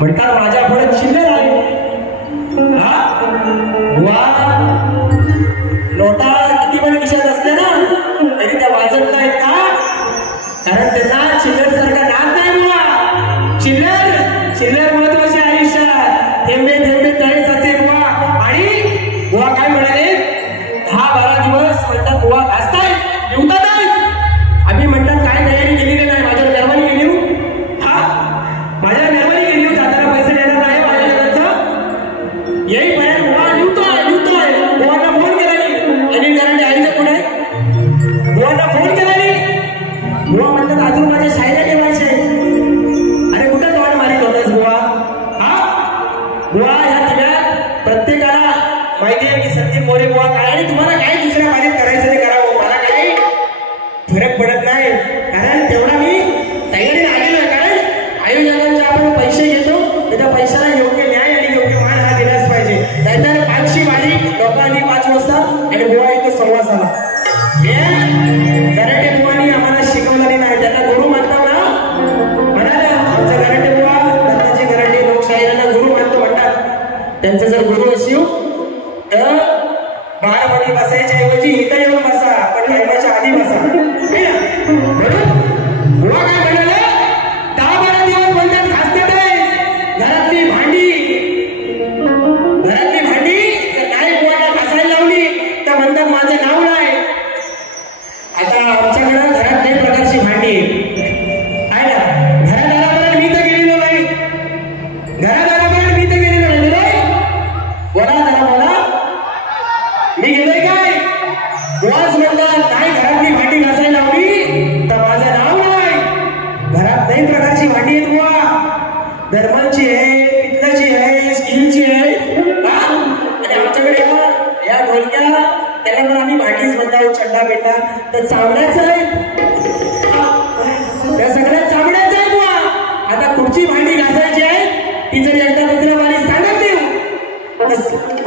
म्हणतात माझ्या पुढे चिल्लर आहे नोटा किती पण खिशात असल्या ना तरी त्या वाजत नाहीत का? कारण त्यांना चिल्लर सारखा नाद नाही बुवा. चिल्लर महत्वाचे आयुष्यात थेंबे थेंबे तळे साचे बुवा. आणि बुवा काय म्हणाले 10-12 दिवस म्हणतात बुवा घासतायत येऊतात आहेत. आम्ही म्हणतात काय तयारी केली नाही माझ्यावर मेहरबानी केली हो. माझ्या मेहरबानी केली हो. जाताना पैसे देणार नाही माझ्या लग्नाचं येईपर्यंत बुवा लिहतोय बुवांना फोन केला नाही. अनिल करांडे आईचं पुढे बुवांना फोन केला नाही. बुवा म्हणतात अजून माझ्या शाळेला ठेवायचे. अरे कुठं तोंड मारीत होतास बुवा? बुवा ह्या दिव्यात प्रत्येकाला माहिती आहे की संदीप मोरे बुवा काय आणि तुम्हाला काय दुसऱ्या बारीत करायचं ते करावं. मला काही फरक पडत नाही कारण तेवढा मी तयारीने आलेलो आहे. कारण आयोजकांचे आपण पैसे घेतो तर त्या पैशाला योग्य न्याय आणि योग्य मान हा दिलाच पाहिजे. नाहीतर 5ची वारी लोकांनी 5 वाजता आणि बुवा इथं 6:15 कराटे बुवानी आम्हाला शिकवलं नाही. त्यांना गुरु मानतो ना म्हणाले आमचा कराटे बुवा दत्ताजी कराटे लोकशाहीला गुरु मानतो म्हणतात. त्यांचं जर गुरु असेल तर बाळमध्ये बसायच्या ऐवजी इथं येऊन बसा पण धर्माच्या आधी बसा. बुवा काय म्हणाले 10-12 दिवस म्हणतात घासतात घरातली भांडी जर नाही बुवाला घासायला लावली तर म्हणतात माझं नाव नाही. आता आमच्याकडं घरात काही प्रकारची भांडी आहे ना. घरादारापर्यंत मी तर गेलेलो नाही. बोला जरा बोला मी गेलोय काय? बुवाच म्हणतात नाही घरातली भांडी घासायला लावली तर माझं नाव नाही. घरात काही प्रकारची भांडी आहेत बुवा. धर्मांची आहे पित्ताची आहे स्टीलची आहे आणि आमच्याकडे या ढोलक्या त्याला पण आम्ही भांडीच म्हणतो चड्डा बेटा तर चामड्याचं आहे. त्या सगळ्या चामड्याचं आहे बुवा. आता कुठची भांडी घासायची आहे ती जर एकदा दुसऱ्या बारी सांगत देऊ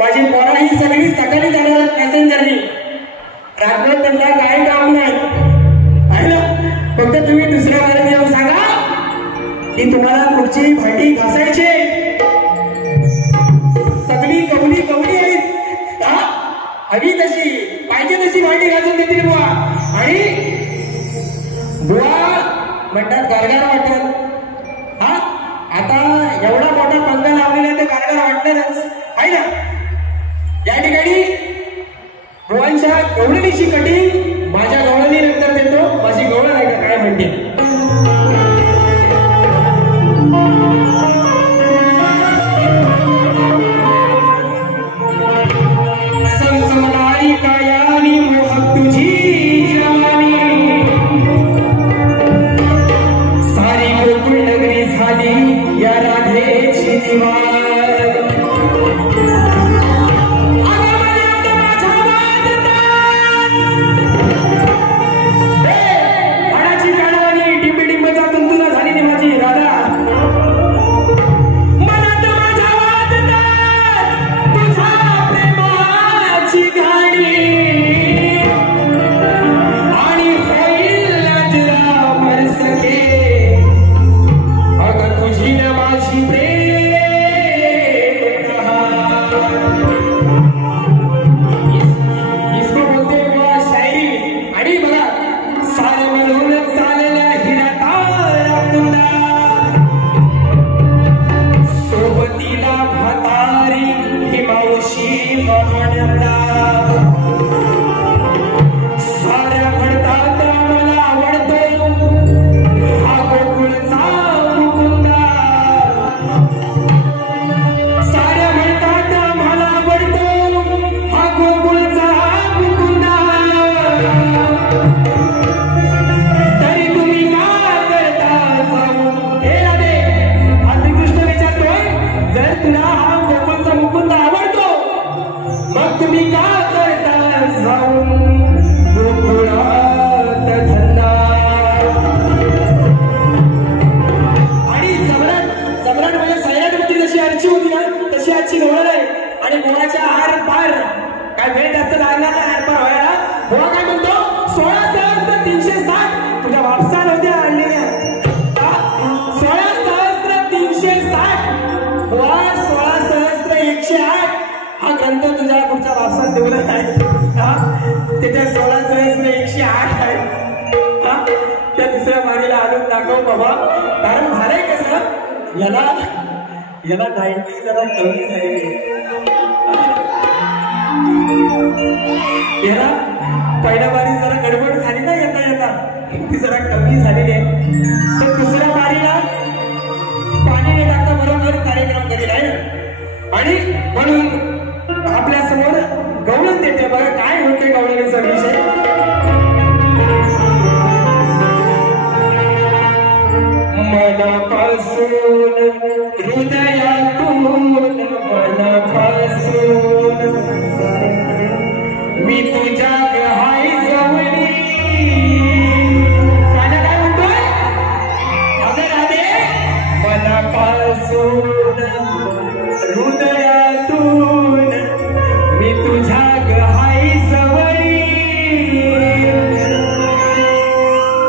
माझी पोरा ही सगळी सकाळी जाणार पॅसेंजरनी रात्र त्यांना काय काम नाही आहे ना. फक्त तुम्ही दुसऱ्या बारीत येऊन सांगा की तुम्हाला कुठची भांडी घासायची सगळी कवडी आहेत हवी तशी पाहिजे तशी भांडी घासून देतील बुवा. आणि बुवा म्हणतात गारगार वाटत. आता एवढा मोठा पंखा लावलेला तर गारगार वाटणारच आहे ना. या ठिकाणी बुवांच्या गवळणीची कटिंग माझ्या गवळणी नंतर देतो. माझी गवळण आहे का काय म्हणते समसमनाई कायानी मोहक तुझी जवानी सारी त्या 16 आहे त्या दुसऱ्या मारीला आणून दाखव बाबा. कारण झालंय कसं, याला 90 जरा कमी झालेली. याला पहिल्या बारी जरा गडबड झाली ना, येता ती जरा कमी झालेली आहे. तर दुसऱ्या बारीला पाणी न टाकता बरोबर कार्यक्रम करेल आहे. आणि म्हणून आपल्या समोर गवळण देते. बघा काय होते गवळणीचा विषय. मनापासून हृदयातून, मनापासून मी तुझ्या हाय जवळी. काय म्हणतोय अगं राधे. मनापासून हृदयातून मी तुझ्या हाय जवळी.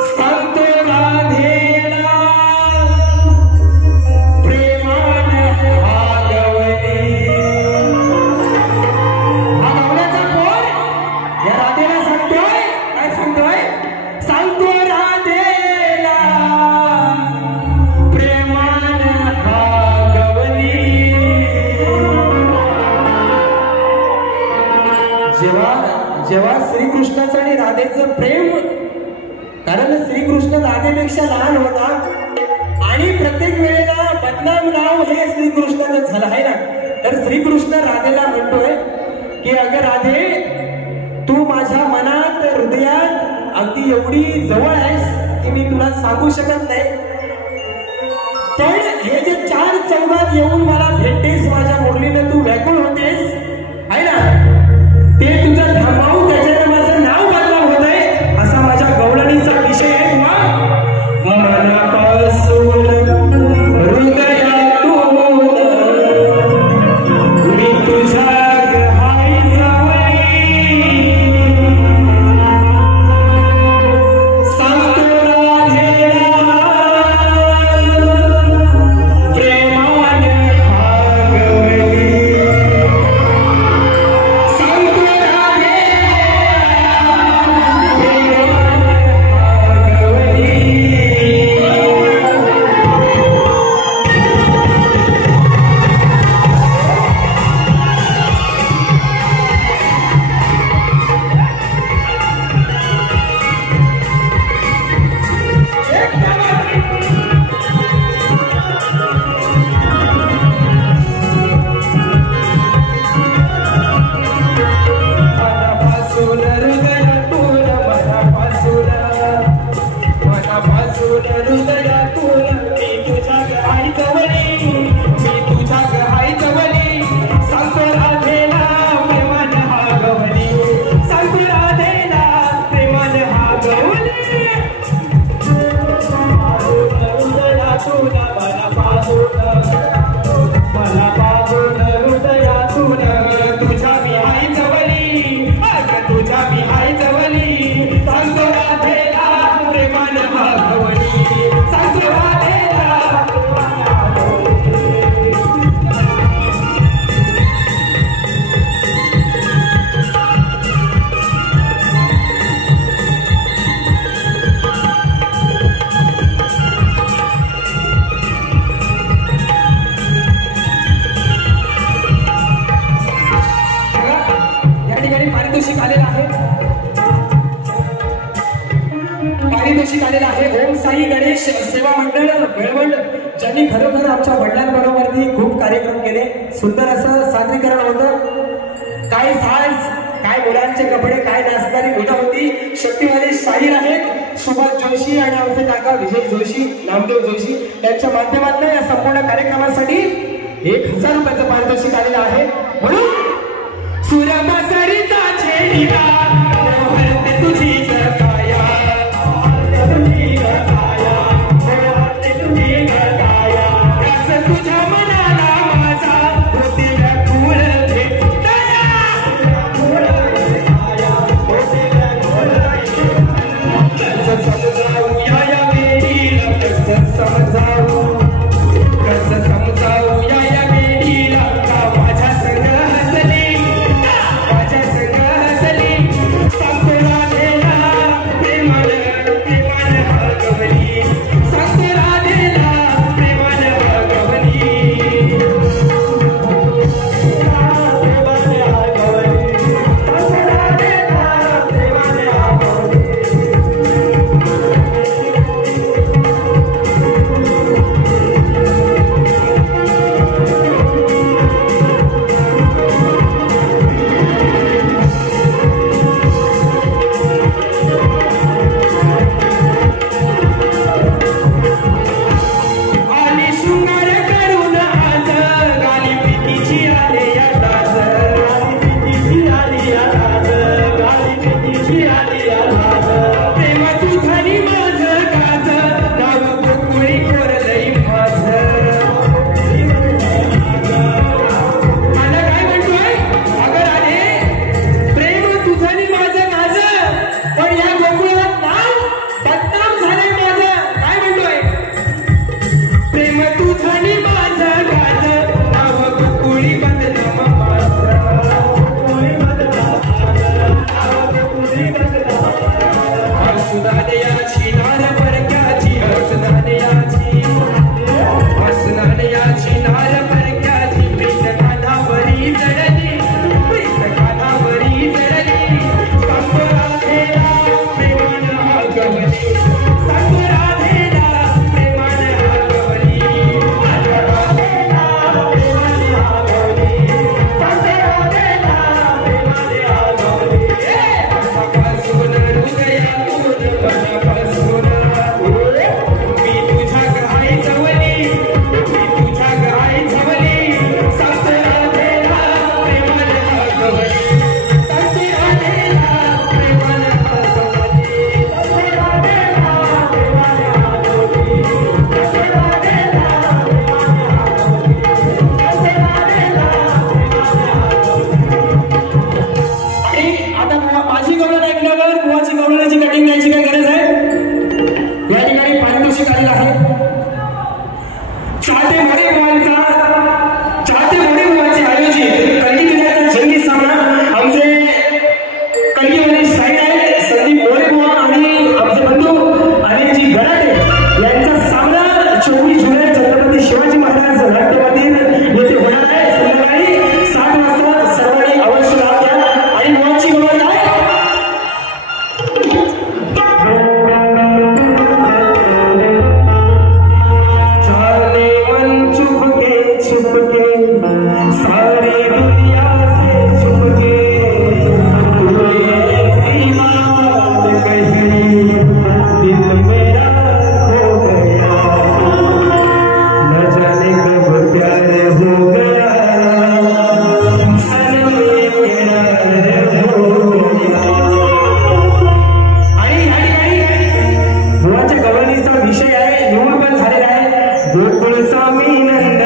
सांगतो राधेला प्रेमान भागवली. हा भावण्याचा कोण या राधेला सांगतोय. काय सांगतोय. सांगतो राधेला प्रेमान भागवली. जेव्हा श्रीकृष्णाचं आणि राधेचं प्रेम, कारण श्रीकृष्ण राधेपेक्षा लहान होता आणि प्रत्येक वेळेला बदनाम नाव हे श्रीकृष्णाचं झालं आहे ना. तर श्रीकृष्ण राधेला म्हणतोय की अगं राधे, तू माझ्या मनात हृदयात अगदी एवढी जवळ आहेस की मी तुला सांगू शकत नाही. पण हे जे 4 चौघात येऊन मला भेटतेस, माझ्या मुरलीनं तू व्याकुळ होतेस आहे ना, ते तुझं थांबावून त्याच्यानं माझं नाव बदनाम होत आहे, असा माझ्या गवळणीचा विषय आहे. मनापासून हृदयातून मी तुझ्या हाय जवळी. सांगतो राधेला प्रेमान भागवली. सांगतो पारितोषिक आलेलं आहे ओम साई गणेश सेवा मंडळ बेळवंड, ज्यांनी खरोखर आमच्या वडिलांबरोबरती खूप कार्यक्रम केले. सुंदर असं सादरीकरण होतं. काय साज, काय मुलांचे कपडे, काय नाचणारी मुलं होती. शक्तिवादी शाहीर आहेत सुभाष जोशी आणि आमचे काका विजय जोशी, नामदेव जोशी, त्यांच्या माध्यमातून या संपूर्ण कार्यक्रमासाठी 1000 रुपयाचं पारितोषिक आलेलं आहे. म्हणून सूर्यबसरीचा छेडिला मोहरते तुझी काया, तुझी काया, तुझी काया, रस तुझ्या मनाला माझा होते व्याकुळ भेटाया, कसं समजावू या वेळीला, कसं समजावू, कसं समजावू या वेळीला, का माझ्या संग हसली, माझ्या संग हसली. गोकुळ स्वामी नंद